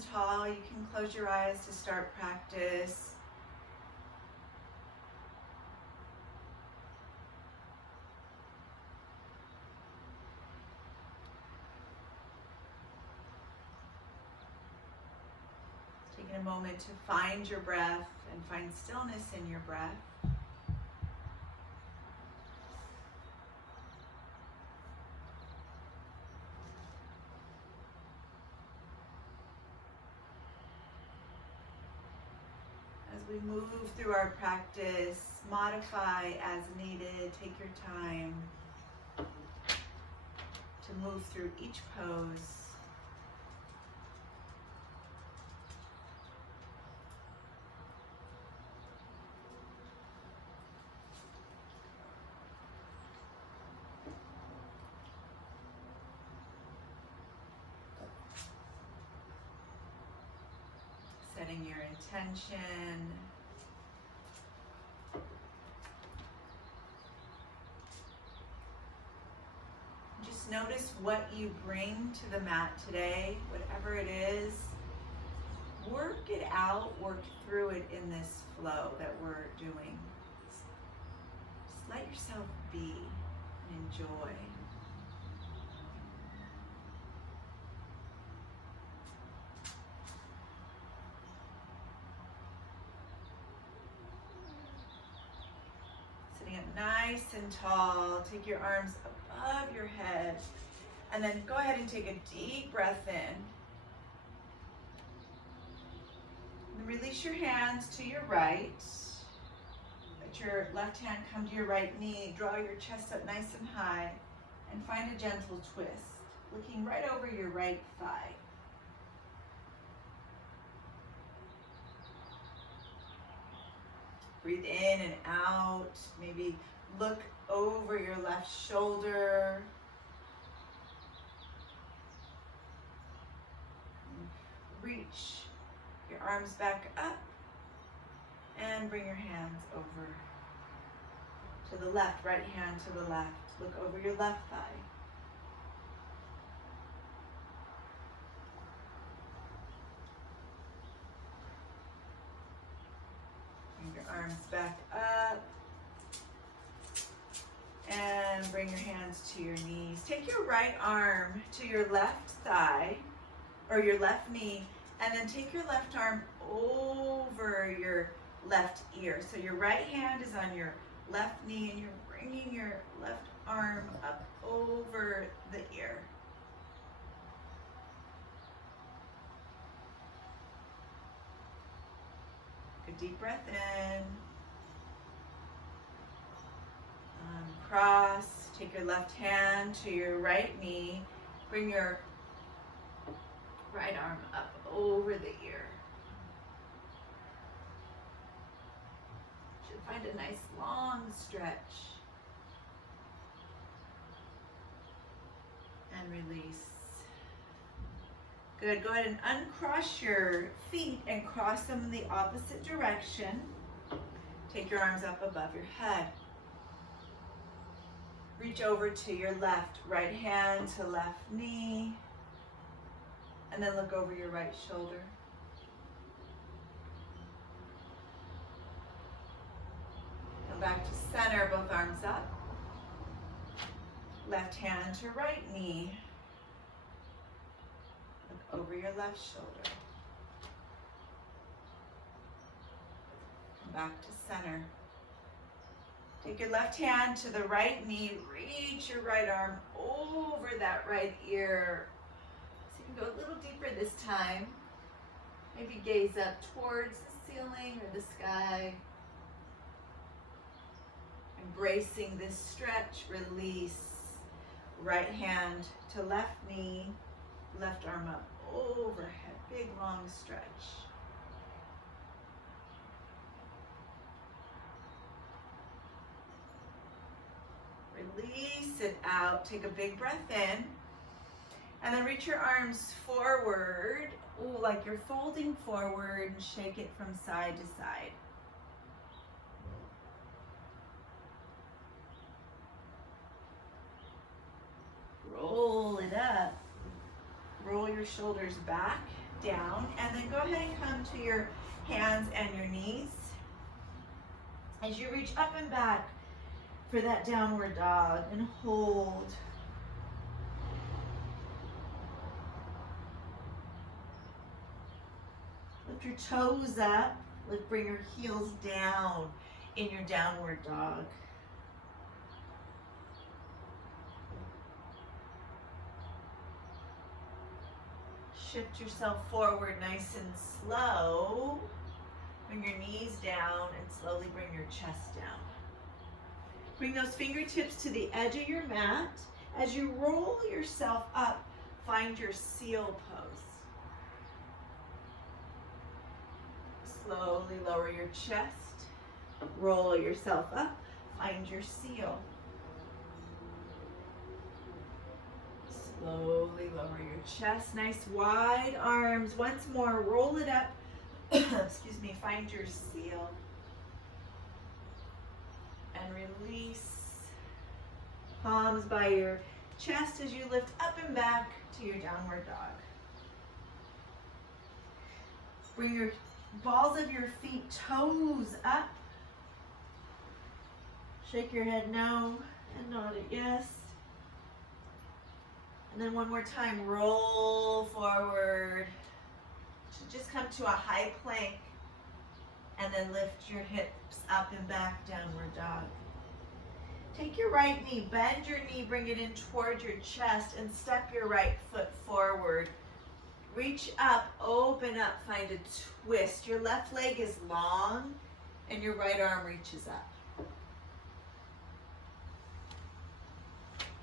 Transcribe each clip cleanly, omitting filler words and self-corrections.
and tall. You can close your eyes to start practice. Taking a moment to find your breath and find stillness in your breath. As we move through our practice, modify as needed. Take your time to move through each pose. Setting your intention. Just notice what you bring to the mat today, whatever it is. Work it out, work through it in this flow that we're doing. Just let yourself be and enjoy. Sitting up nice and tall, take your arms above your head, and then go ahead and take a deep breath in. And release your hands to your right. Let your left hand come to your right knee. Draw your chest up nice and high, and find a gentle twist, looking right over your right thigh. Breathe in and out. Maybe look over your left shoulder. Reach your arms back up and bring your hands over to the left, right hand to the left. Look over your left thigh. Bring your arms back up and bring your hands to your knees. Take your right arm to your left thigh or your left knee, and then take your left arm over your left ear. So your right hand is on your left knee and you're bringing your left arm up over the ear. Take a deep breath in. Cross. Take your left hand to your right knee. Bring your right arm up over the ear. Should find a nice long stretch. And release. Good. Go ahead and uncross your feet and cross them in the opposite direction. Take your arms up above your head. Reach over to your left, right hand to left knee. And then look over your right shoulder. Come back to center, both arms up. Left hand to right knee. Look over your left shoulder. Come back to center. Take your left hand to the right knee. Reach your right arm over that right ear. So you can go a little deeper this time. Maybe gaze up towards the ceiling or the sky. Embracing this stretch, release. Right hand to left knee, left arm up overhead. Big long stretch. Release it out. Take a big breath in. And then reach your arms forward. Ooh, like you're folding forward, and shake it from side to side. Roll it up. Roll your shoulders back down, and then go ahead and come to your hands and your knees. As you reach up and back for that downward dog, and hold. Lift your toes up. Bring your heels down in your downward dog. Shift yourself forward nice and slow. Bring your knees down and slowly bring your chest down. Bring those fingertips to the edge of your mat. As you roll yourself up, find your seal pose. Slowly lower your chest, roll yourself up, find your seal. Slowly lower your chest, nice wide arms. Once more, roll it up, excuse me, find your seal. And release. Palms by your chest as you lift up and back to your downward dog. Bring your balls of your feet, toes up. Shake your head no and nod it yes. And then one more time, roll forward. Just come to a high plank and then lift your hips up and back, downward dog. Take your right knee, bend your knee, bring it in toward your chest, and step your right foot forward. Reach up, open up, find a twist. Your left leg is long and your right arm reaches up.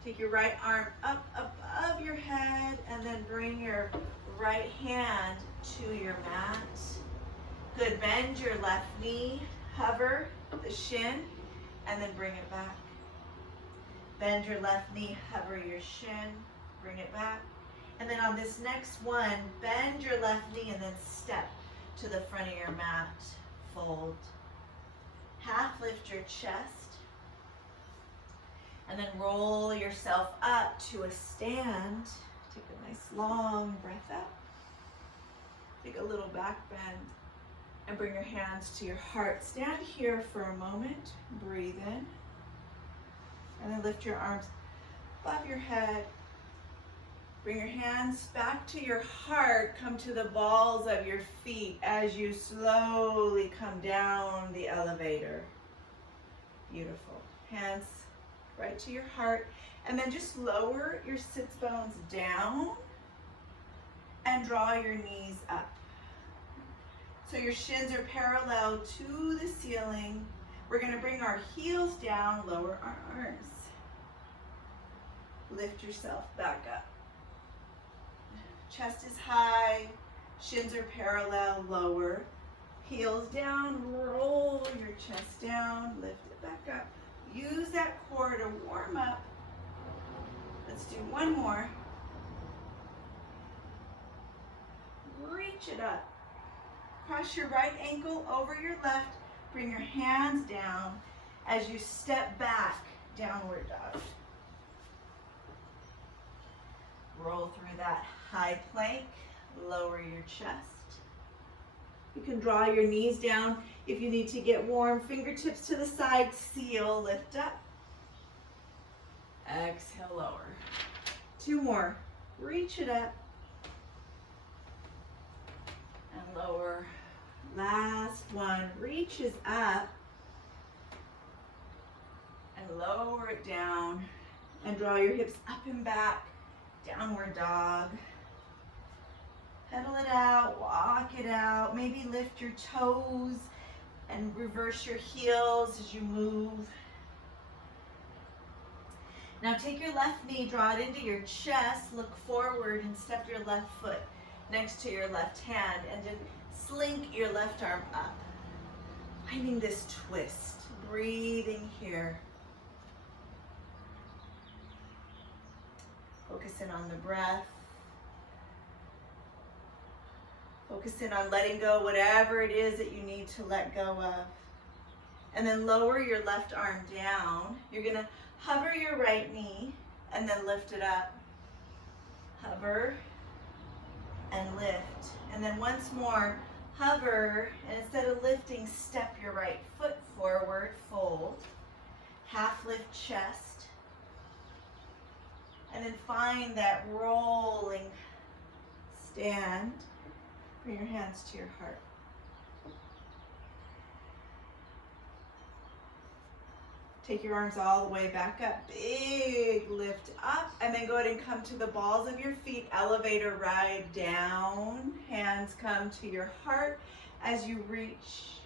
Take your right arm up above your head and then bring your right hand to your mat. Good, bend your left knee, hover the shin, and then bring it back. Bend your left knee, hover your shin, bring it back. And then on this next one, bend your left knee and then step to the front of your mat. Fold. Half lift your chest. And then roll yourself up to a stand. Take a nice long breath out. Take a little back bend. And bring your hands to your heart. Stand here for a moment. Breathe in. And then lift your arms above your head. Bring your hands back to your heart. Come to the balls of your feet as you slowly come down the elevator. Beautiful. Hands right to your heart. And then just lower your sits bones down and draw your knees up. So your shins are parallel to the ceiling. We're going to bring our heels down, lower our arms. Lift yourself back up. Chest is high, shins are parallel, lower. Heels down, roll your chest down, lift it back up. Use that core to warm up. Let's do one more. Reach it up. Cross your right ankle over your left. Bring your hands down as you step back, downward dog. Roll through that high plank, lower your chest. You can draw your knees down if you need to get warm. Fingertips to the side, seal, lift up. Exhale, lower. Two more. Reach it up. And lower. Last one. Reaches up. And lower it down. And draw your hips up and back. Downward dog. Pedal it out, walk it out. Maybe lift your toes and reverse your heels as you move. Now take your left knee, draw it into your chest, look forward and step your left foot next to your left hand and then slink your left arm up. Finding this twist, breathing here. Focus in on the breath. Focus in on letting go whatever it is that you need to let go of. And then lower your left arm down. You're going to hover your right knee and then lift it up. Hover and lift. And then once more, hover, and instead of lifting, step your right foot forward, fold. Half lift chest. And then find that rolling stand. Bring your hands to your heart. Take your arms all the way back up. Big lift up. And then go ahead and come to the balls of your feet. Elevator ride down. Hands come to your heart as you reach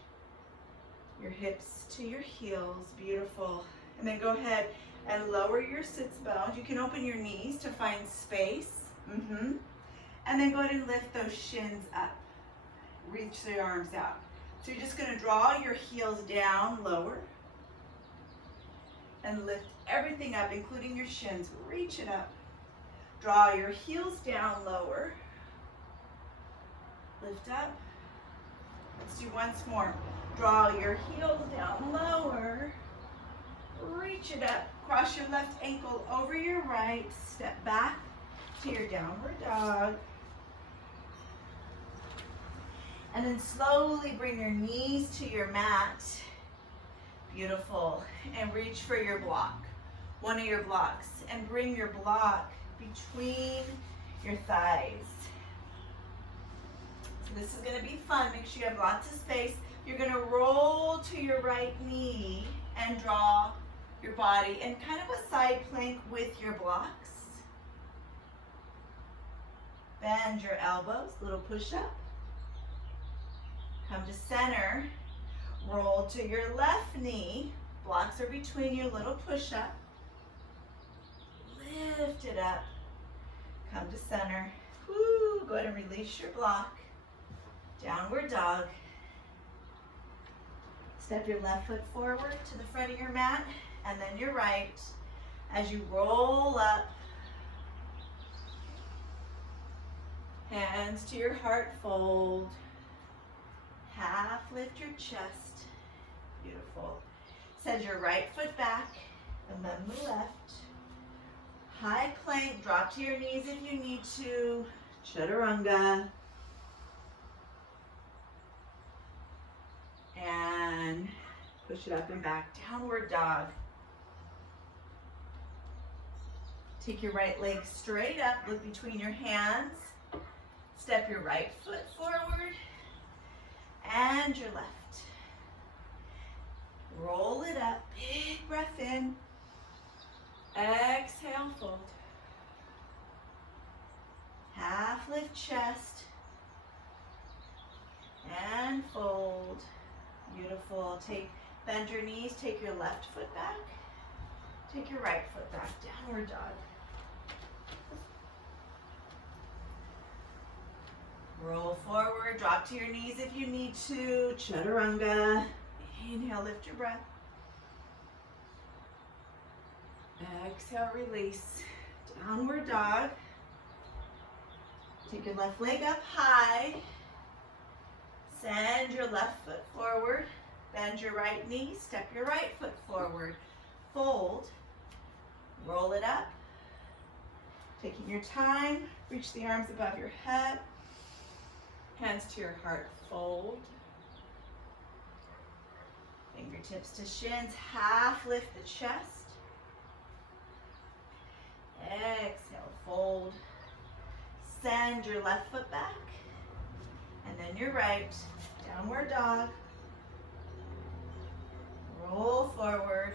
your hips to your heels. Beautiful. And then go ahead and lower your sits bones. You can open your knees to find space. And then go ahead and lift those shins up. Reach the arms out. So you're just going to draw your heels down, lower. And lift everything up, including your shins. Reach it up. Draw your heels down, lower. Lift up. Let's do once more. Draw your heels down, lower. Reach it up. Cross your left ankle over your right. Step back to your downward dog. And then slowly bring your knees to your mat. Beautiful. And reach for your block, one of your blocks, and bring your block between your thighs. So this is going to be fun. Make sure you have lots of space. You're going to roll to your right knee and draw your body in kind of a side plank with your blocks. Bend your elbows, little push up. Come to center. Roll to your left knee. Blocks are between you, little push up. Lift it up. Come to center. Woo, go ahead and release your block. Downward dog. Step your left foot forward to the front of your mat, and then your right. As you roll up, hands to your heart, fold. Half lift your chest. Beautiful. Send your right foot back and then the left. High plank, drop to your knees if you need to. Chaturanga. And push it up and back. Downward dog. Take your right leg straight up, look between your hands. Step your right foot forward and your left. Roll it up, big breath in. Exhale, fold. Half lift chest. And fold. Beautiful. Bend your knees, take your left foot back. Take your right foot back, downward dog. Roll forward, drop to your knees if you need to. Chaturanga. Inhale, lift your breath. Exhale, release. Downward dog. Take your left leg up high. Send your left foot forward. Bend your right knee. Step your right foot forward. Fold. Roll it up. Taking your time. Reach the arms above your head. Hands to your heart. Fold. Fingertips to shins, half lift the chest. Exhale, fold. Send your left foot back. And then your right, downward dog. Roll forward.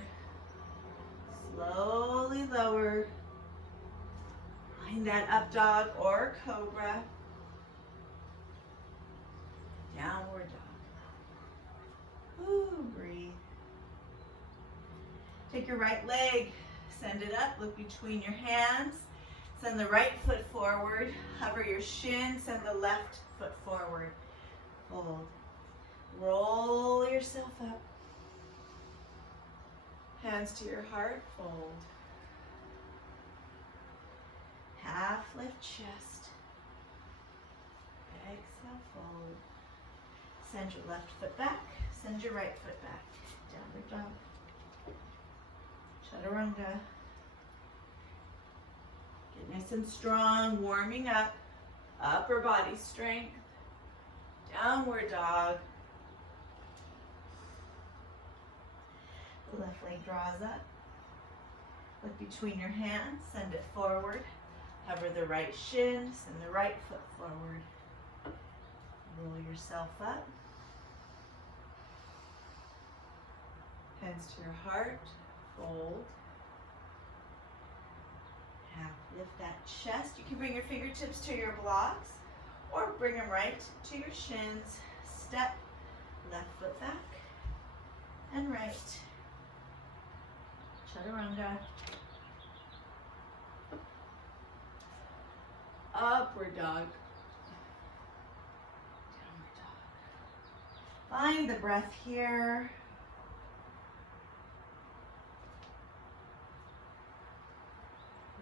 Slowly lower. Find that up dog or cobra. Downward dog. Ooh, breathe. Take your right leg, send it up, look between your hands. Send the right foot forward, hover your shin, send the left foot forward. Fold. Roll yourself up. Hands to your heart, fold. Half lift chest. Exhale, fold. Send your left foot back. Send your right foot back. Downward dog. Chaturanga. Get nice and strong, warming up. Upper body strength. Downward dog. The left leg draws up. Look between your hands, send it forward. Hover the right shin, send the right foot forward. Roll yourself up. Hands to your heart, fold. Half lift that chest. You can bring your fingertips to your blocks or bring them right to your shins. Step, left foot back and right. Chaturanga. Upward dog. Downward dog. Find the breath here.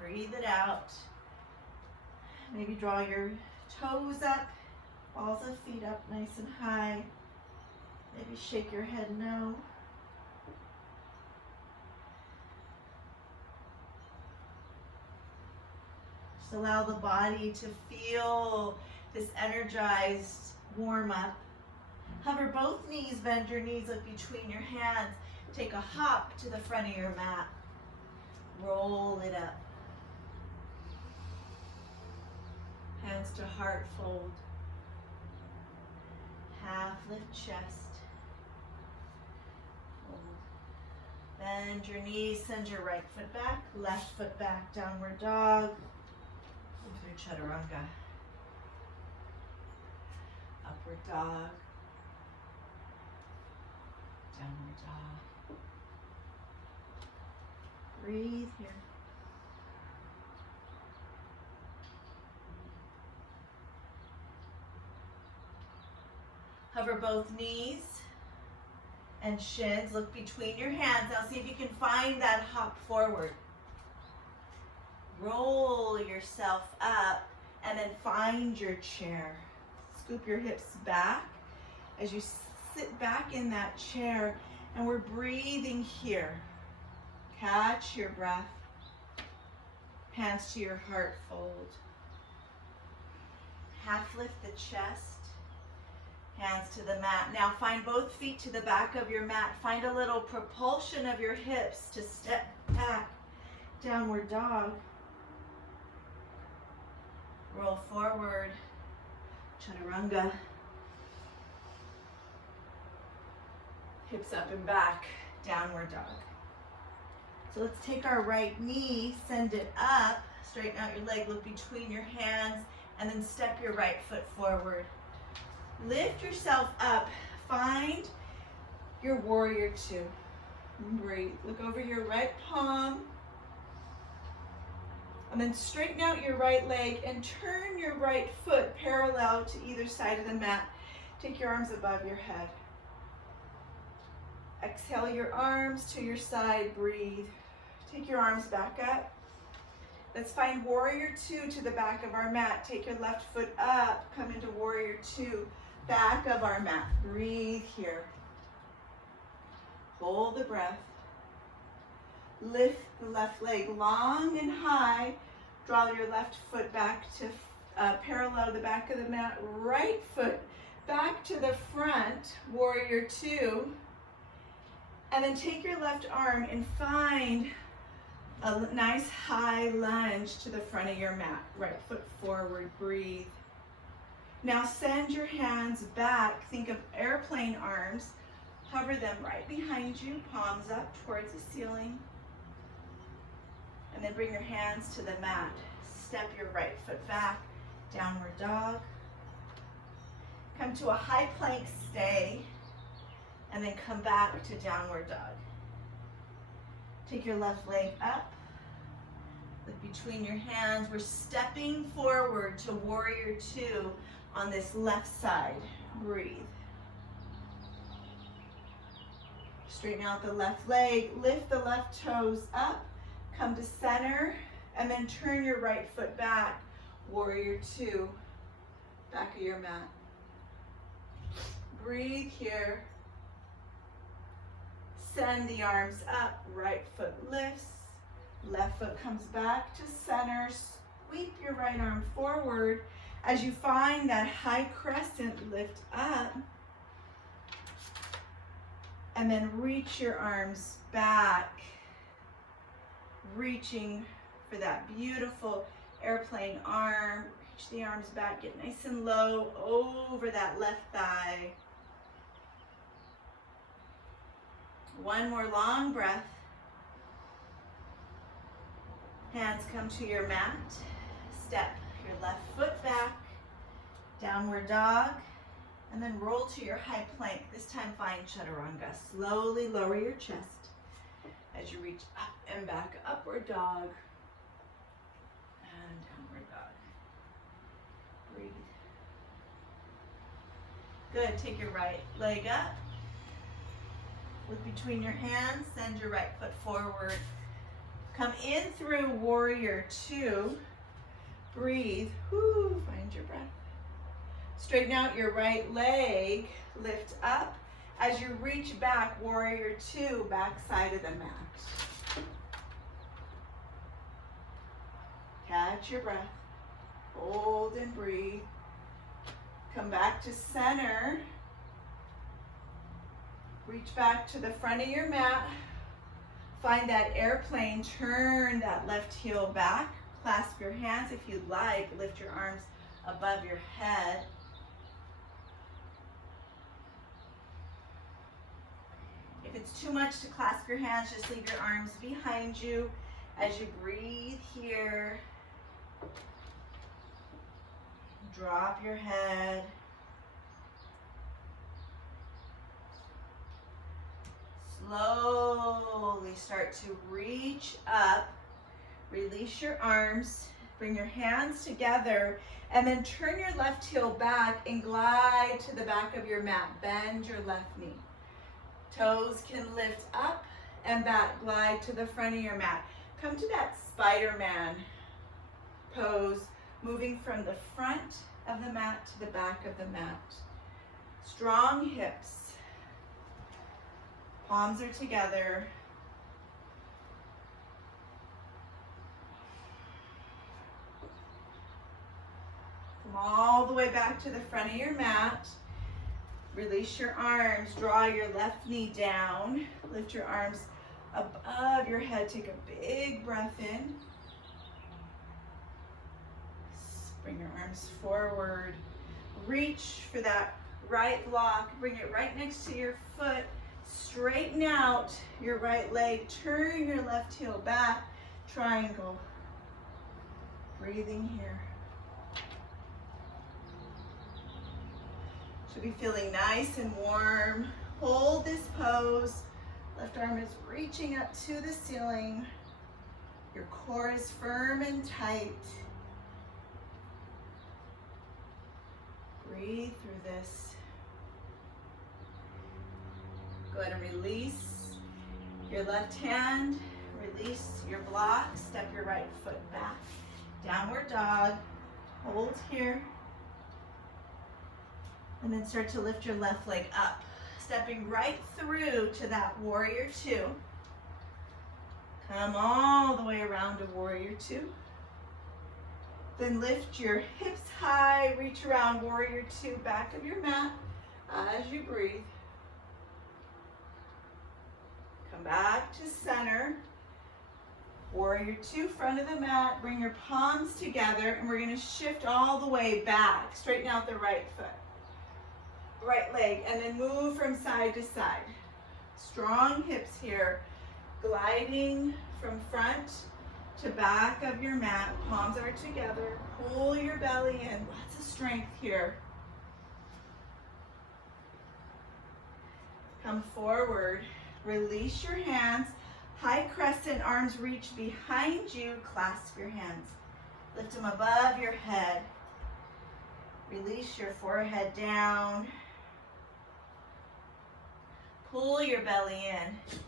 Breathe it out. Maybe draw your toes up, balls of feet up nice and high. Maybe shake your head no. Just allow the body to feel this energized warm up. Hover both knees, bend your knees up between your hands. Take a hop to the front of your mat. Roll it up. Hands to heart, fold. Half lift chest. Fold. Bend your knees, send your right foot back, left foot back, downward dog. Move through chaturanga. Upward dog. Downward dog. Breathe here. Hover both knees and shins. Look between your hands. Now see if you can find that hop forward. Roll yourself up and then find your chair. Scoop your hips back as you sit back in that chair, and we're breathing here. Catch your breath. Hands to your heart, fold. Half lift the chest. Hands to the mat. Now find both feet to the back of your mat. Find a little propulsion of your hips to step back. Downward dog. Roll forward. Chaturanga. Hips up and back. Downward dog. So let's take our right knee, send it up, straighten out your leg, look between your hands, and then step your right foot forward. Lift yourself up. Find your warrior two. Breathe. Look over your right palm. And then straighten out your right leg and turn your right foot parallel to either side of the mat. Take your arms above your head. Exhale your arms to your side. Breathe. Take your arms back up. Let's find warrior two to the back of our mat. Take your left foot up. Come into warrior two. Back of our mat. Breathe here. Hold the breath. Lift the left leg long and high. Draw your left foot back to parallel the back of the mat. Right foot back to the front. Warrior two. And then take your left arm and find a nice high lunge to the front of your mat. Right foot forward. Breathe. Now send your hands back. Think of airplane arms. Hover them right behind you, palms up towards the ceiling. And then bring your hands to the mat. Step your right foot back, downward dog. Come to a high plank stay, and then come back to downward dog. Take your left leg up. Look between your hands. We're stepping forward to warrior two on this left side. Breathe. Straighten out the left leg. Lift the left toes up. Come to center. And then turn your right foot back. Warrior two. Back of your mat. Breathe here. Send the arms up. Right foot lifts. Left foot comes back to center. Sweep your right arm forward. As you find that high crescent, lift up. And then reach your arms back, reaching for that beautiful airplane arm. Reach the arms back, get nice and low over that left thigh. One more long breath. Hands come to your mat. Step your left foot back, downward dog, and then roll to your high plank. This time find chaturanga. Slowly lower your chest as you reach up and back, upward dog, and downward dog. Breathe. Good, take your right leg up. Look between your hands, send your right foot forward. Come in through warrior two. Breathe, whoo, find your breath. Straighten out your right leg, lift up. As you reach back, warrior two, back side of the mat. Catch your breath, hold and breathe. Come back to center. Reach back to the front of your mat. Find that airplane, turn that left heel back. Clasp your hands if you'd like. Lift your arms above your head. If it's too much to clasp your hands, just leave your arms behind you as you breathe here. Drop your head. Slowly start to reach up. Release your arms. Bring your hands together and then turn your left heel back and glide to the back of your mat. Bend your left knee. Toes can lift up and back. Glide to the front of your mat. Come to that Spider-Man pose, moving from the front of the mat to the back of the mat. Strong hips. Palms are together. Come all the way back to the front of your mat. Release your arms. Draw your left knee down. Lift your arms above your head. Take a big breath in. Bring your arms forward. Reach for that right block. Bring it right next to your foot. Straighten out your right leg. Turn your left heel back. Triangle. Breathing here. Should be feeling nice and warm. Hold this pose. Left arm is reaching up to the ceiling. Your core is firm and tight. Breathe through this. Go ahead and release your left hand. Release your block. Step your right foot back. Downward dog. Hold here. And then start to lift your left leg up. Stepping right through to that warrior two. Come all the way around to warrior two. Then lift your hips high, reach around warrior two, back of your mat as you breathe. Come back to center. Warrior two, front of the mat. Bring your palms together and we're gonna shift all the way back. Straighten out the right foot. Right leg, and then move from side to side. Strong hips here. Gliding from front to back of your mat. Palms are together. Pull your belly in. Lots of strength here. Come forward. Release your hands. High crescent, arms reach behind you. Clasp your hands. Lift them above your head. Release your forehead down. Pull your belly in.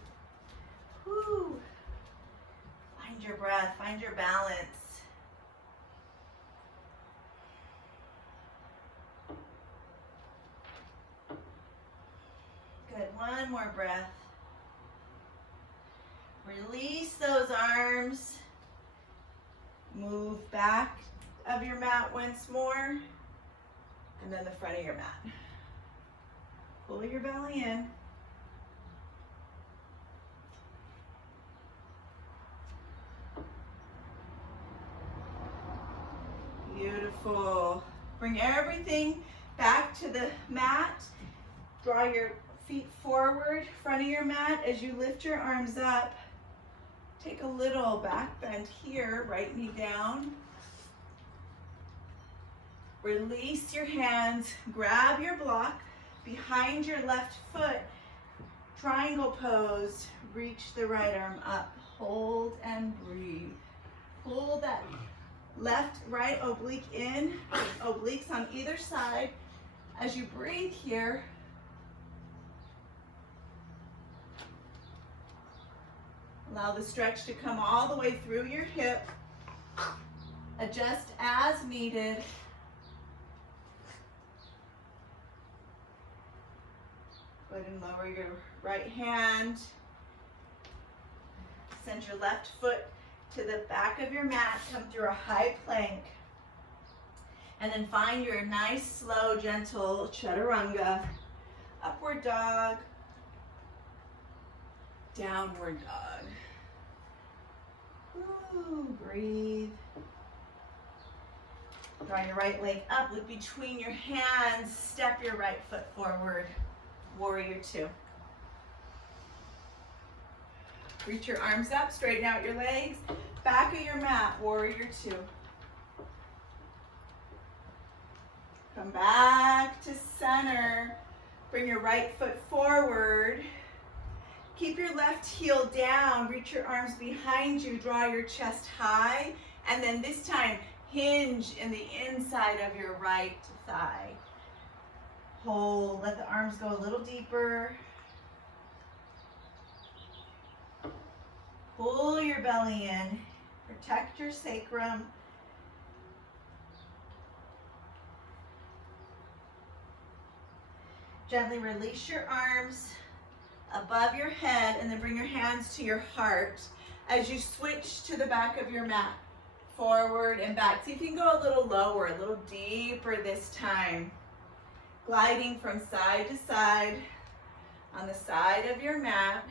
Whew. Find your breath, find your balance. Good, one more breath. Release those arms. Move back of your mat once more. And then the front of your mat. Pull your belly in. Beautiful. Bring everything back to the mat. Draw your feet forward, front of your mat. As you lift your arms up, take a little back bend here, right knee down. Release your hands, grab your block behind your left foot, triangle pose, reach the right arm up, hold and breathe. Pull that left, right oblique in, obliques on either side. As you breathe here, allow the stretch to come all the way through your hip. Adjust as needed. Go ahead and lower your right hand. Send your left foot to the back of your mat. Come through a high plank. And then find your nice, slow, gentle chaturanga. Upward dog. Downward dog. Ooh, breathe. Draw your right leg up, look between your hands, step your right foot forward. Warrior two. Reach your arms up, straighten out your legs, back of your mat, warrior two. Come back to center. Bring your right foot forward. Keep your left heel down, reach your arms behind you, draw your chest high, and then this time hinge in the inside of your right thigh. Hold, let the arms go a little deeper. Pull your belly in, protect your sacrum. Gently release your arms above your head and then bring your hands to your heart as you switch to the back of your mat, forward and back. See if you can go a little lower, a little deeper this time. Gliding from side to side on the side of your mat.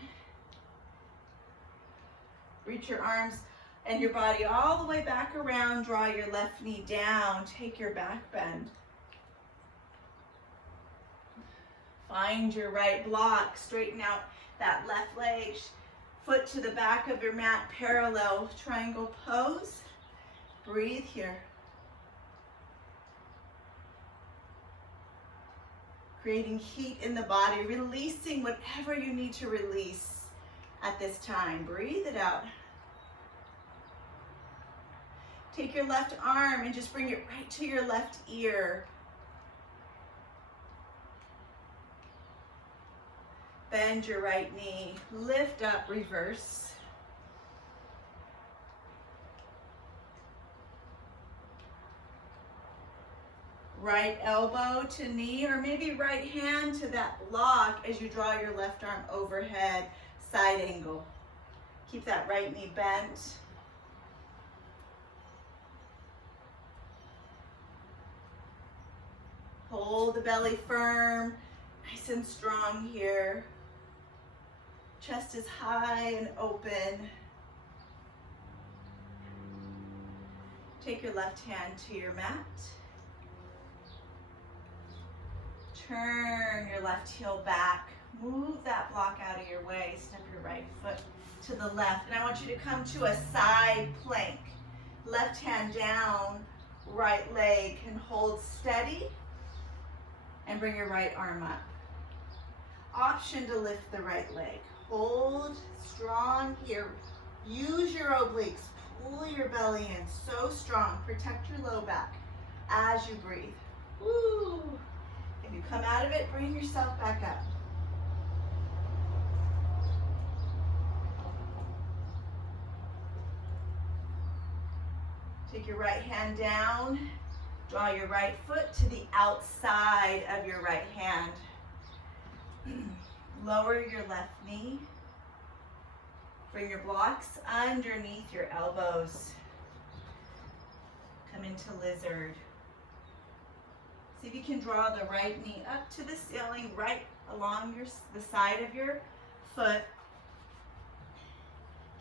Reach your arms and your body all the way back around. Draw your left knee down. Take your back bend. Find your right block. Straighten out that left leg. Foot to the back of your mat. Parallel triangle pose. Breathe here. Creating heat in the body, releasing whatever you need to release at this time. Breathe it out. Take your left arm and just bring it right to your left ear. Bend your right knee, lift up, reverse. Right elbow to knee, or maybe right hand to that block as you draw your left arm overhead, side angle. Keep that right knee bent. Hold the belly firm, nice and strong here. Chest is high and open. Take your left hand to your mat. Turn your left heel back. Move that block out of your way. Step your right foot to the left. And I want you to come to a side plank. Left hand down, right leg can hold steady. And bring your right arm up. Option to lift the right leg. Hold strong here. Use your obliques. Pull your belly in. So strong. Protect your low back as you breathe. Woo. If you come out of it, bring yourself back up. Take your right hand down. Draw your right foot to the outside of your right hand. Lower your left knee. Bring your blocks underneath your elbows. Come into lizard. See if you can draw the right knee up to the ceiling, right along the side of your foot.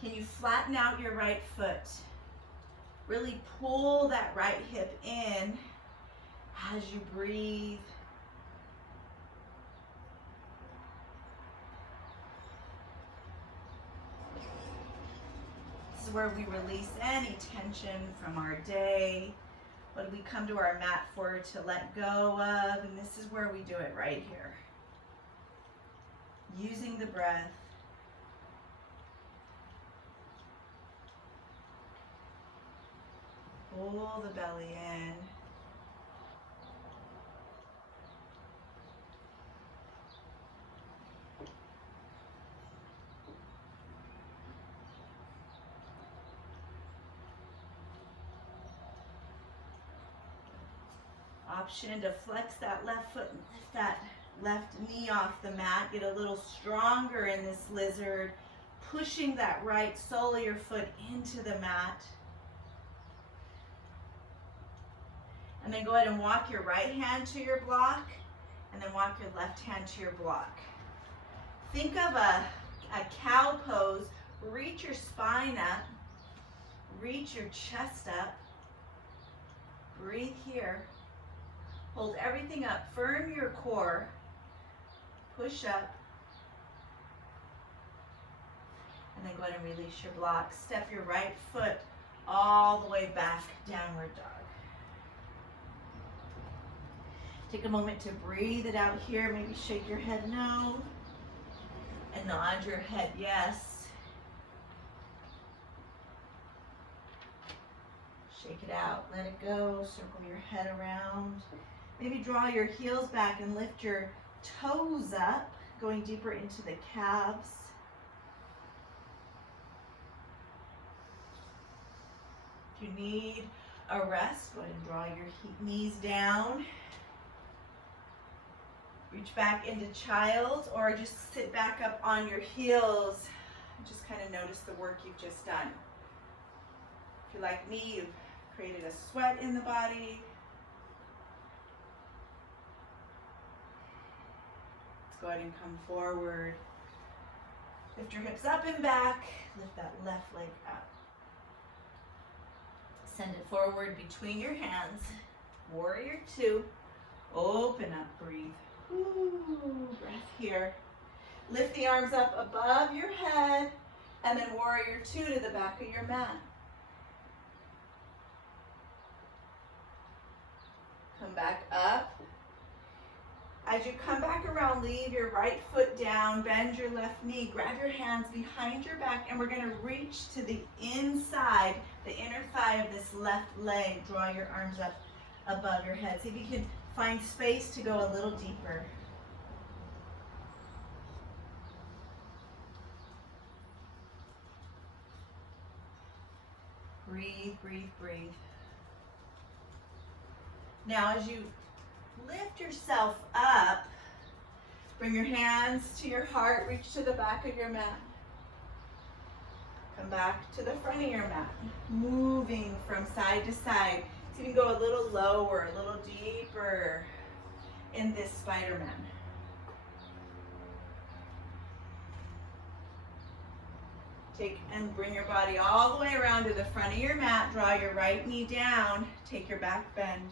Can you flatten out your right foot? Really pull that right hip in as you breathe. This is where we release any tension from our day. What do we come to our mat for to let go of? And this is where we do it right here. Using the breath. Pull the belly in. Option to flex that left foot and lift that left knee off the mat. Get a little stronger in this lizard, pushing that right sole of your foot into the mat. And then go ahead and walk your right hand to your block, and then walk your left hand to your block. Think of a cow pose. Reach your spine up, reach your chest up. Breathe here. Hold everything up, firm your core, push up, and then go ahead and release your block. Step your right foot all the way back, downward dog. Take a moment to breathe it out here. Maybe shake your head no, and nod your head yes. Shake it out, let it go, circle your head around. Maybe draw your heels back and lift your toes up, going deeper into the calves. If you need a rest, go ahead and draw your knees down. Reach back into child, or just sit back up on your heels. Just kind of notice the work you've just done. If you're like me, you've created a sweat in the body. Let's go ahead and come forward. Lift your hips up and back. Lift that left leg up. Send it forward between your hands. Warrior two. Open up, breathe. Ooh, breath here. Lift the arms up above your head, and then warrior two to the back of your mat. Come back up. As you come back around, leave your right foot down, bend your left knee, grab your hands behind your back, and we're going to reach to the inside, the inner thigh of this left leg. Draw your arms up above your head. See if you can find space to go a little deeper. Breathe, breathe, breathe. Now as you lift yourself up, bring your hands to your heart, reach to the back of your mat. Come back to the front of your mat, moving from side to side. So you can go a little lower, a little deeper in this Spider-Man. Take and bring your body all the way around to the front of your mat. Draw your right knee down. Take your back bend.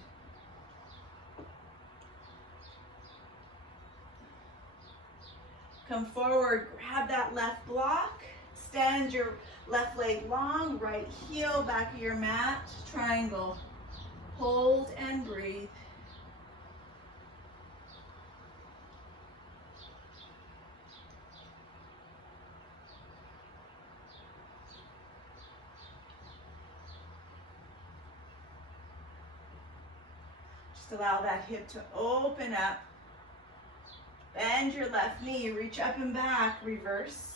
Come forward, grab that left block. Extend your left leg long, right heel, back of your mat, triangle. Hold and breathe. Just allow that hip to open up. Bend your left knee, reach up and back, reverse.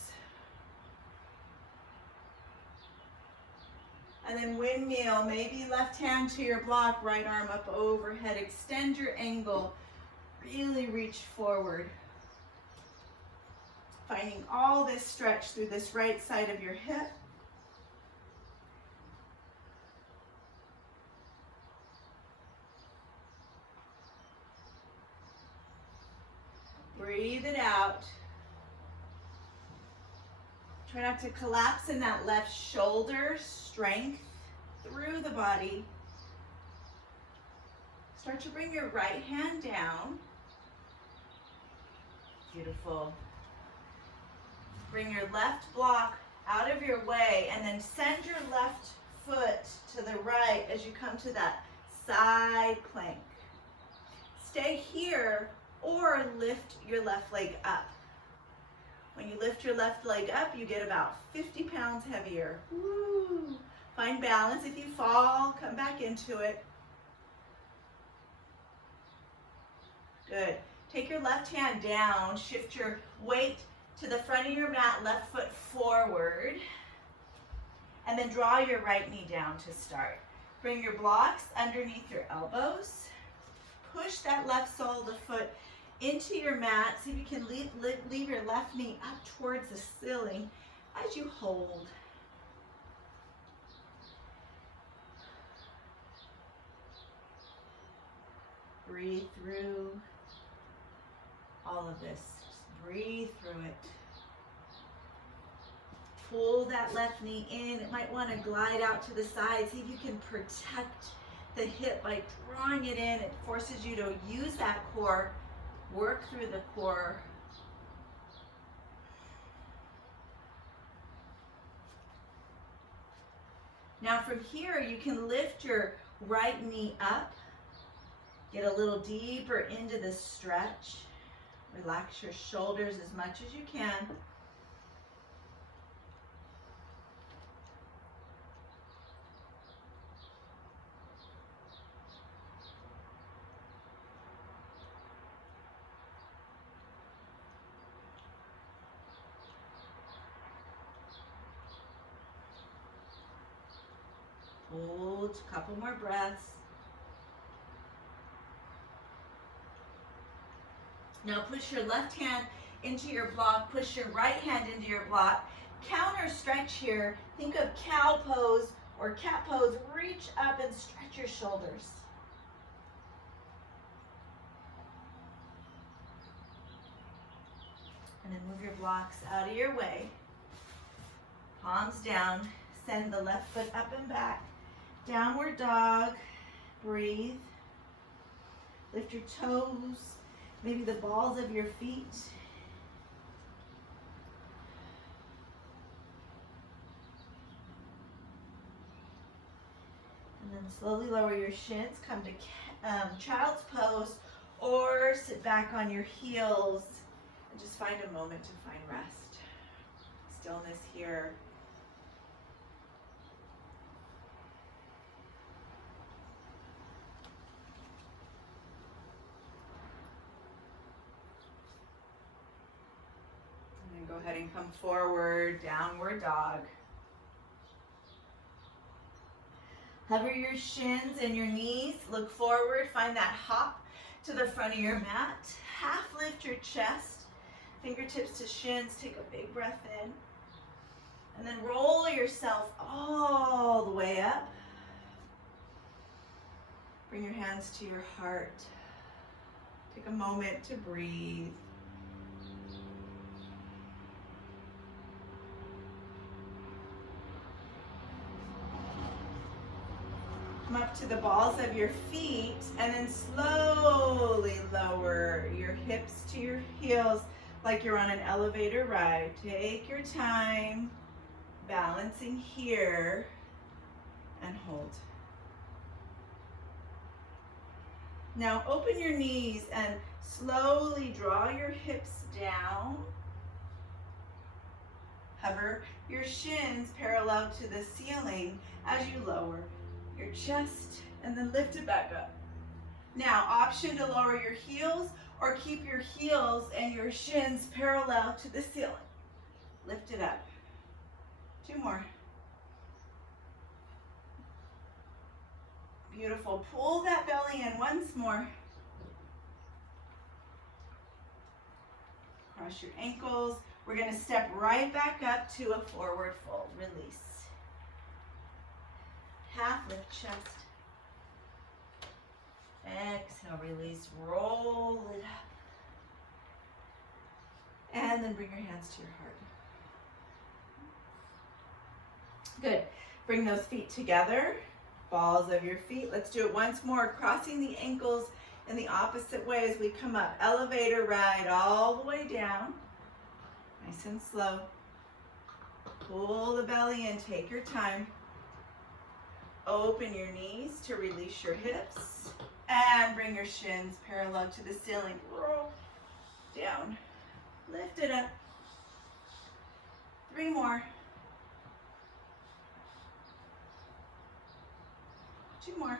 And then windmill, maybe left hand to your block, right arm up overhead. Extend your angle, really reach forward. Finding all this stretch through this right side of your hip. Breathe it out. Try not to collapse in that left shoulder. Strength through the body. Start to bring your right hand down. Beautiful. Bring your left block out of your way and then send your left foot to the right as you come to that side plank. Stay here or lift your left leg up. When you lift your left leg up, you get about 50 pounds heavier. Woo. Find balance. If you fall, come back into it. Good. Take your left hand down, shift your weight to the front of your mat, left foot forward, and then draw your right knee down to start. Bring your blocks underneath your elbows. Push that left sole of the foot into your mat. See if you can leave your left knee up towards the ceiling as you hold. Breathe through all of this. Just breathe through it. Pull that left knee in. It might want to glide out to the side. See if you can protect the hip by drawing it in. It forces you to use that core, work through the core. Now from here, you can lift your right knee up. Get a little deeper into the stretch. Relax your shoulders as much as you can. Hold a couple more breaths. Now push your left hand into your block, push your right hand into your block. Counter stretch here. Think of cow pose or cat pose. Reach up and stretch your shoulders. And then move your blocks out of your way. Palms down. Send the left foot up and back. Downward dog. Breathe. Lift your toes. Maybe the balls of your feet. And then slowly lower your shins. Come to child's pose or sit back on your heels and just find a moment to find rest. Stillness here. Go ahead and come forward, downward dog. Hover your shins and your knees, look forward, find that hop to the front of your mat. Half lift your chest, fingertips to shins, take a big breath in. And then roll yourself all the way up. Bring your hands to your heart. Take a moment to breathe. Come up to the balls of your feet and then slowly lower your hips to your heels like you're on an elevator ride. Take your time, balancing here and hold. Now open your knees and slowly draw your hips down. Hover your shins parallel to the ceiling as you lower your chest and then lift it back up. Now, option to lower your heels or keep your heels and your shins parallel to the ceiling. Lift it up. 2 more. Beautiful. Pull that belly in once more. Cross your ankles. We're going to step right back up to a forward fold. Release. Half lift chest. Exhale, release, roll it up. And then bring your hands to your heart. Good. Bring those feet together. balls of your feet. Let's do it once more, crossing the ankles in the opposite way as we come up. Elevator ride all the way down. Nice and slow. Pull the belly in, take your time. Open your knees to release your hips. And bring your shins parallel to the ceiling. Roll down. Lift it up. 3 more. 2 more.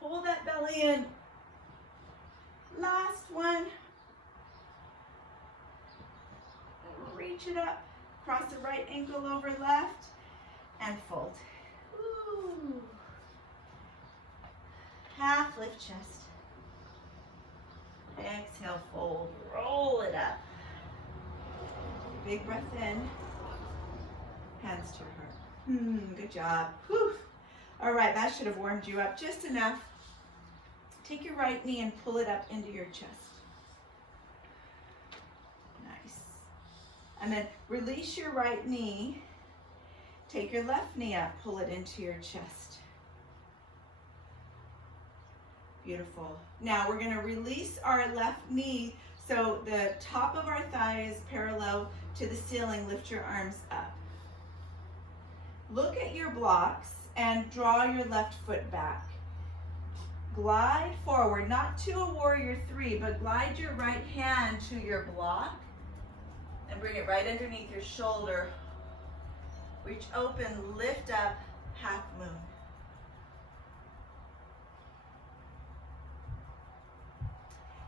Pull that belly in. Last one. Reach it up. Cross the right ankle over left and fold. Ooh. Half lift chest. Exhale, fold. Roll it up. Big breath in. Hands to your heart. Good job. Whew. All right, that should have warmed you up just enough. Take your right knee and pull it up into your chest. Nice. And then release your right knee. Take your left knee up, pull it into your chest. Beautiful. Now we're going to release our left knee so the top of our thigh is parallel to the ceiling. Lift your arms up. Look at your blocks and draw your left foot back. Glide forward, not to a warrior 3, but glide your right hand to your block and bring it right underneath your shoulder. Reach open, lift up, half moon.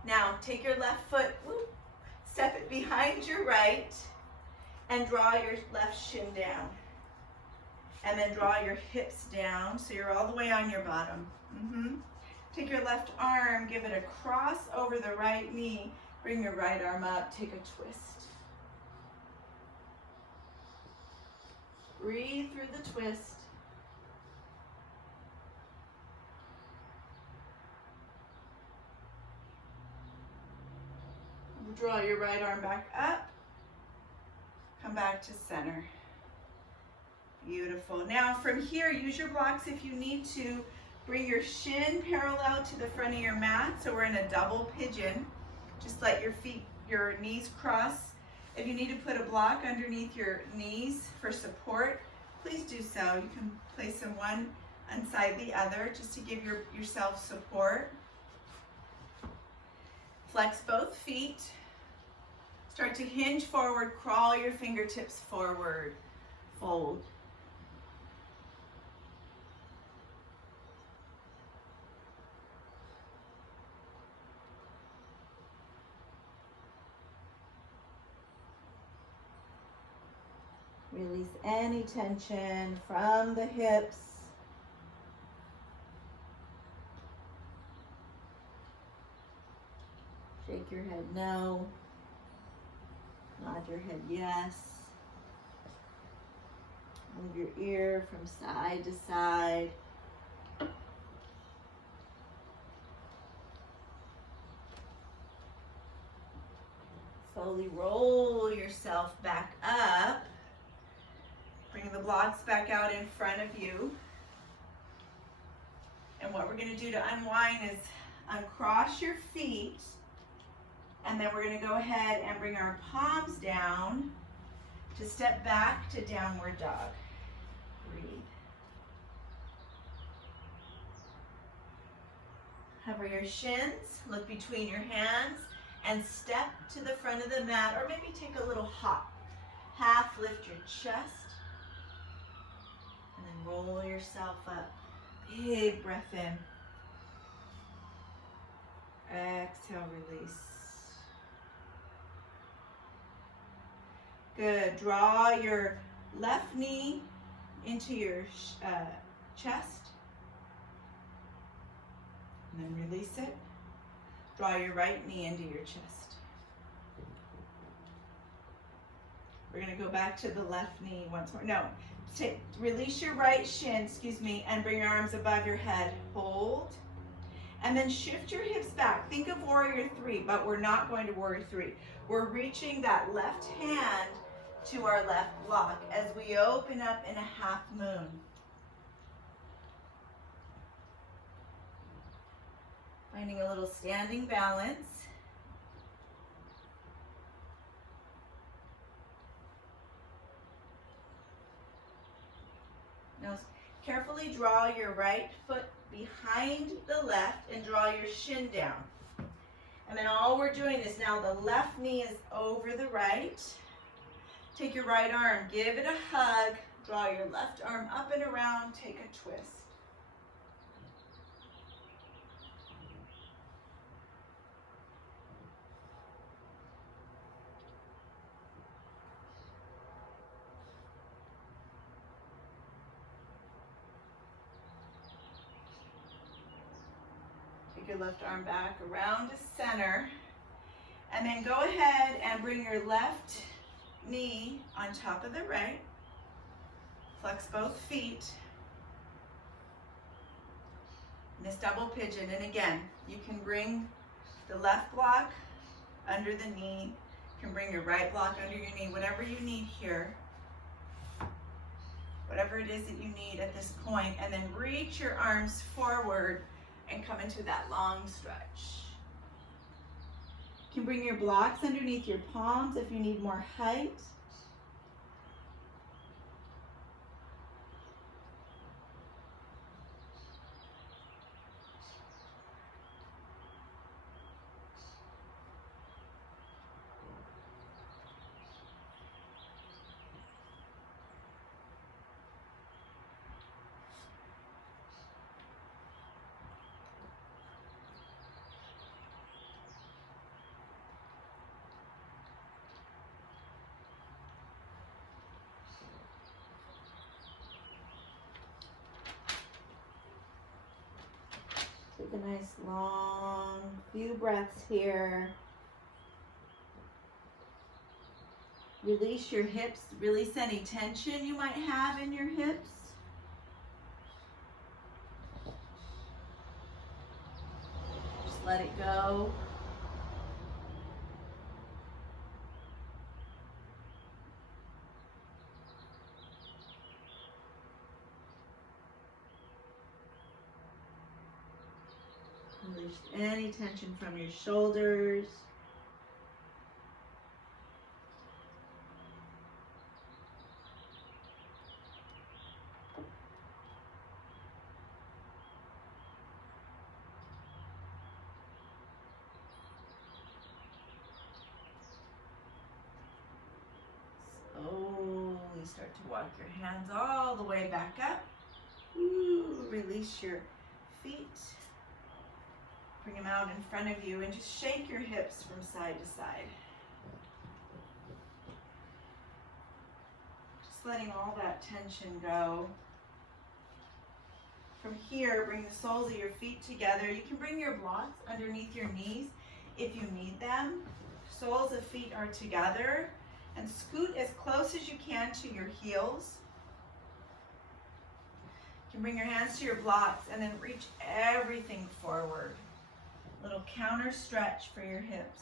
Now take your left foot, step it behind your right, and draw your left shin down. And then draw your hips down so you're all the way on your bottom. Take your left arm, give it a cross over the right knee, bring your right arm up, take a twist. Breathe through the twist. Draw your right arm back up. Come back to center. Beautiful. Now from here, use your blocks if you need to. Bring your shin parallel to the front of your mat. So we're in a double pigeon. Just let your knees cross. If you need to put a block underneath your knees for support, please do so. You can place them one inside the other just to give yourself support. Flex both feet. Start to hinge forward, crawl your fingertips forward. Fold. Release any tension from the hips. Shake your head no. Nod your head yes. Move your ear from side to side. Slowly roll yourself back up. Bring the blocks back out in front of you. And what we're going to do to unwind is uncross your feet. And then we're going to go ahead and bring our palms down to step back to downward dog. Breathe. Hover your shins, look between your hands, and step to the front of the mat, or maybe take a little hop. Half lift your chest. And then roll yourself up. Big breath in. Exhale, release. Good. Draw your left knee into your chest. And then release it. Draw your right knee into your chest. We're going to go back to the left knee once more. No. Release your right shin, and bring your arms above your head. Hold. And then shift your hips back. Think of warrior 3, but we're not going to warrior 3. We're reaching that left hand to our left block as we open up in a half moon. Finding a little standing balance. Now carefully draw your right foot behind the left and draw your shin down. And then all we're doing is now the left knee is over the right. Take your right arm, give it a hug, draw your left arm up and around, take a twist. Take your left arm back around to center. And then go ahead and bring your left knee on top of the right. Flex both feet. And this double pigeon. And again, you can bring the left block under the knee. You can bring your right block under your knee, whatever you need here. Whatever it is that you need at this point. And then reach your arms forward and come into that long stretch. You can bring your blocks underneath your palms if you need more height. Take a nice long few breaths here. Release your hips, release any tension you might have in your hips. Just let it go. Release any tension from your shoulders. Slowly start to walk your hands all the way back up. Ooh, release your feet. Bring them out in front of you and just shake your hips from side to side. Just letting all that tension go. From here, bring the soles of your feet together. You can bring your blocks underneath your knees if you need them. Soles of feet are together. And scoot as close as you can to your heels. You can bring your hands to your blocks and then reach everything forward. Little counter stretch for your hips.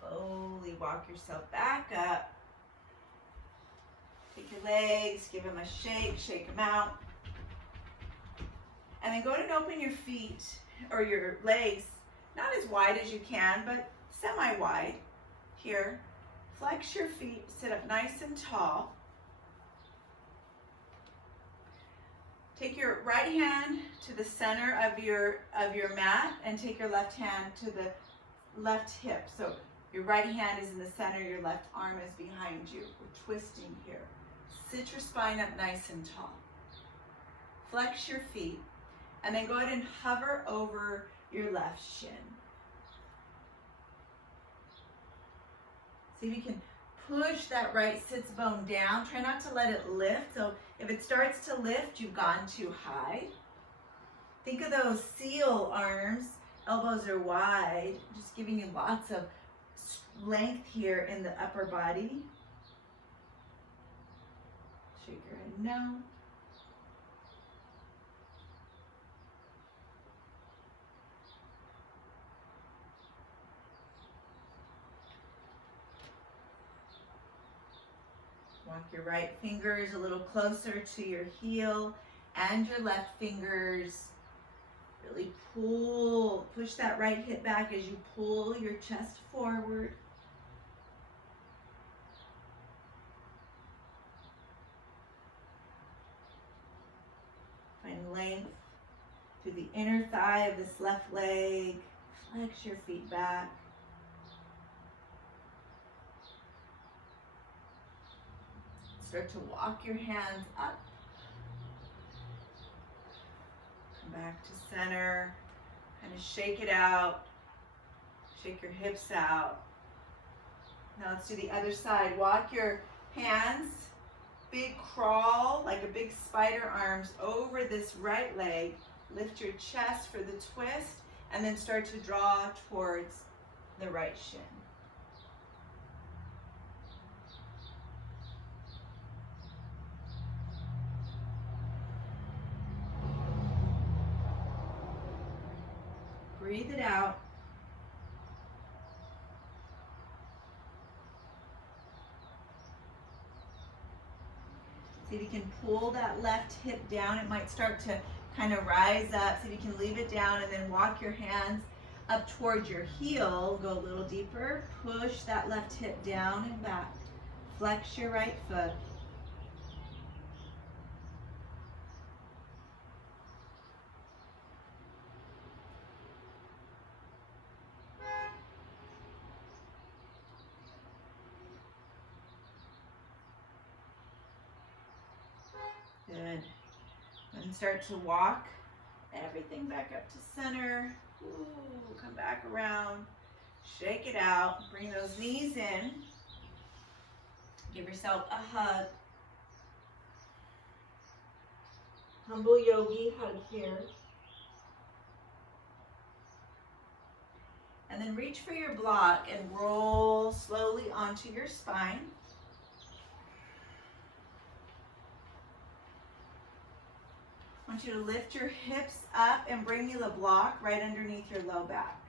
Slowly walk yourself back up. Take your legs, give them a shake them out. And then go ahead and open your feet or your legs, not as wide as you can, but semi-wide. Here, flex your feet, sit up nice and tall. Take your right hand to the center of your mat and take your left hand to the left hip. So your right hand is in the center, your left arm is behind you. We're twisting here. Sit your spine up nice and tall. Flex your feet, and then go ahead and hover over your left shin. See if you can push that right sits bone down. Try not to let it lift. So if it starts to lift, you've gone too high. Think of those seal arms. Elbows are wide, just giving you lots of length here in the upper body. Shake your head no. Walk your right fingers a little closer to your heel and your left fingers. Really push that right hip back as you pull your chest forward. Find length through the inner thigh of this left leg. Flex your feet back. Start to walk your hands up. Come back to center. Kind of shake it out. Shake your hips out. Now let's do the other side. Walk your hands, big crawl, like a big spider arms over this right leg. Lift your chest for the twist, and then start to draw towards the right shin. Breathe it out. See if you can pull that left hip down. It might start to kind of rise up. See if you can leave it down and then walk your hands up towards your heel. Go a little deeper. Push that left hip down and back. Flex your right foot. Good. And start to walk everything back up to center. Ooh, come back around. Shake it out. Bring those knees in. Give yourself a hug. Humble yogi hug here. And then reach for your block and roll slowly onto your spine. I want you to lift your hips up and bring you the block right underneath your low back.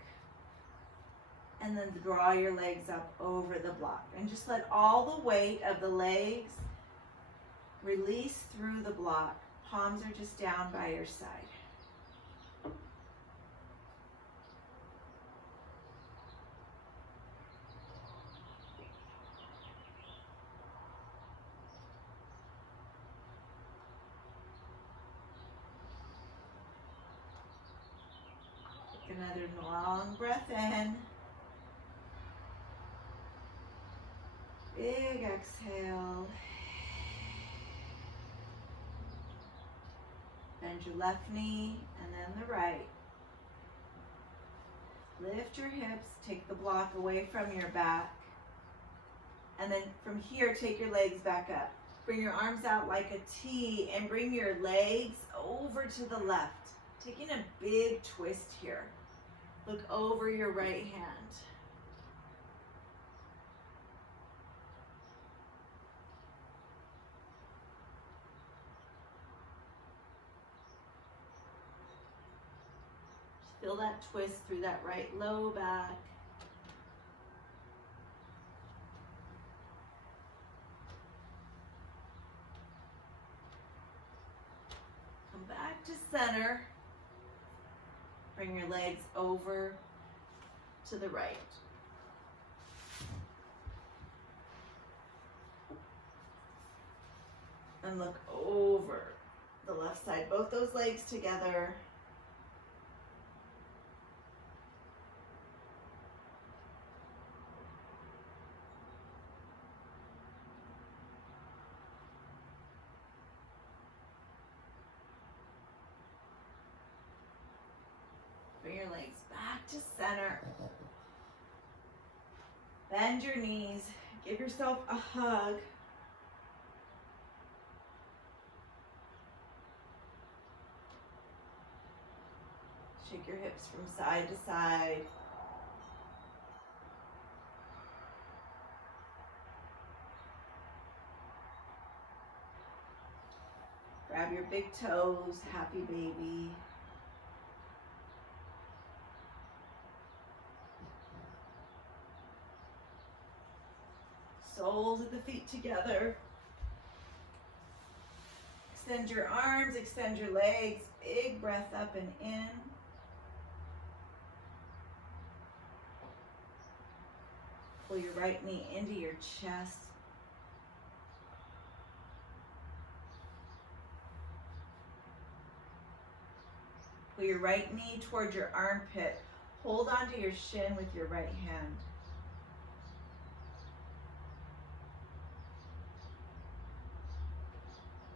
And then draw your legs up over the block. And just let all the weight of the legs release through the block. Palms are just down by your side. Another long breath in. Big exhale. Bend your left knee and then the right. Lift your hips, take the block away from your back. And then from here, take your legs back up. Bring your arms out like a T and bring your legs over to the left. Taking a big twist here. Look over your right hand. Just feel that twist through that right low back. Come back to center. Bring your legs over to the right. And look over the left side. Both those legs together. Bring your legs back to center. Bend your knees. Give yourself a hug. Shake your hips from side to side. Grab your big toes, happy baby. Soles of the feet together. Extend your arms, extend your legs. Big breath up and in. Pull your right knee into your chest. Pull your right knee toward your armpit. Hold onto your shin with your right hand.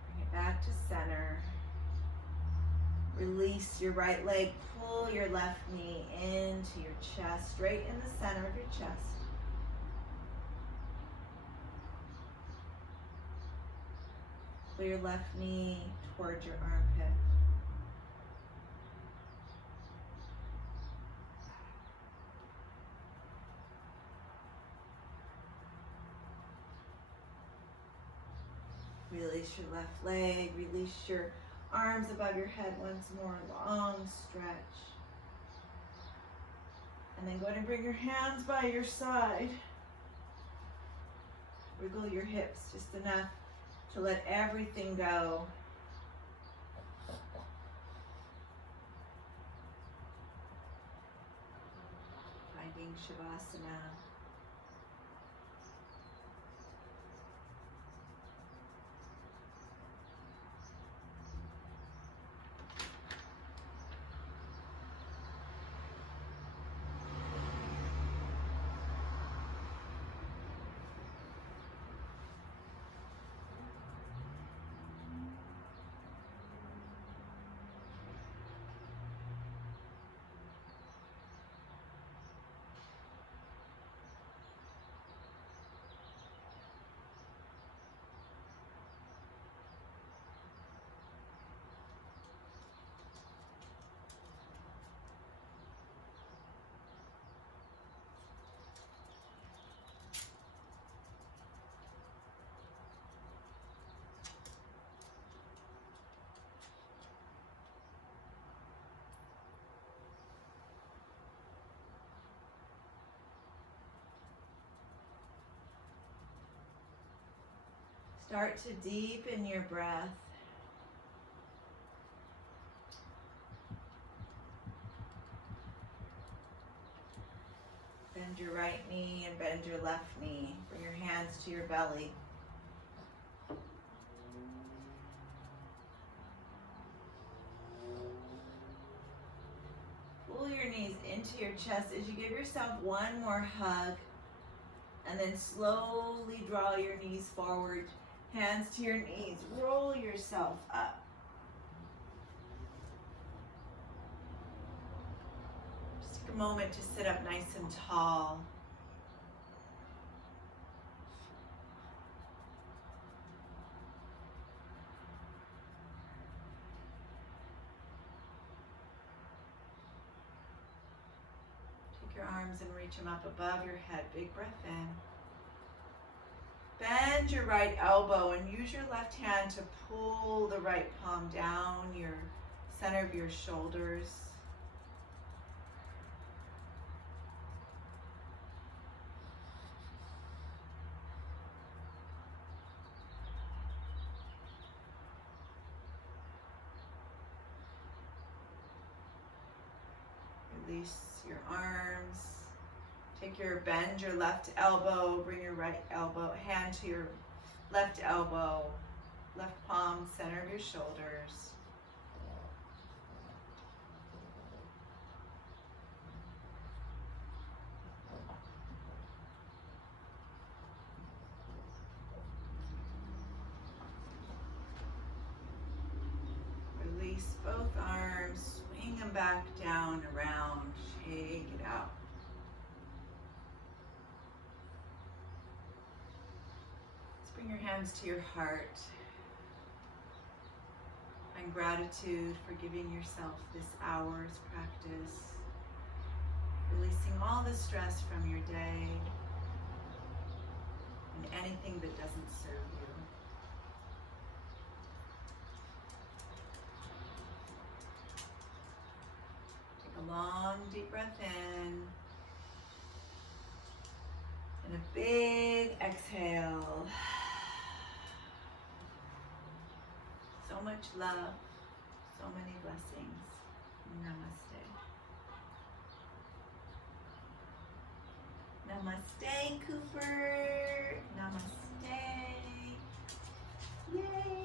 Bring it back to center. Release your right leg. Pull your left knee into your chest, straight in the center of your chest. Pull your left knee toward your armpit. Release your left leg. Release your arms above your head once more. Long stretch. And then go ahead and bring your hands by your side. Wiggle your hips just enough to let everything go. Finding Shavasana. Start to deepen your breath. Bend your right knee and bend your left knee. Bring your hands to your belly. Pull your knees into your chest as you give yourself one more hug. And then slowly draw your knees forward. Hands to your knees. Roll yourself up. Just take a moment to sit up nice and tall. Take your arms and reach them up above your head. Big breath in. Bend your right elbow and use your left hand to pull the right palm down your center of your shoulders. Release your arms. Bend your left elbow, bring your right elbow, hand to your left elbow, left palm, center of your shoulders. Release both arms, swing them back down, around, shake it out. Bring your hands to your heart. Find gratitude for giving yourself this hour's practice. Releasing all the stress from your day and anything that doesn't serve you. long, deep breath in. And a big exhale. So much love, so many blessings. Namaste. Namaste, Cooper. Namaste. Yay.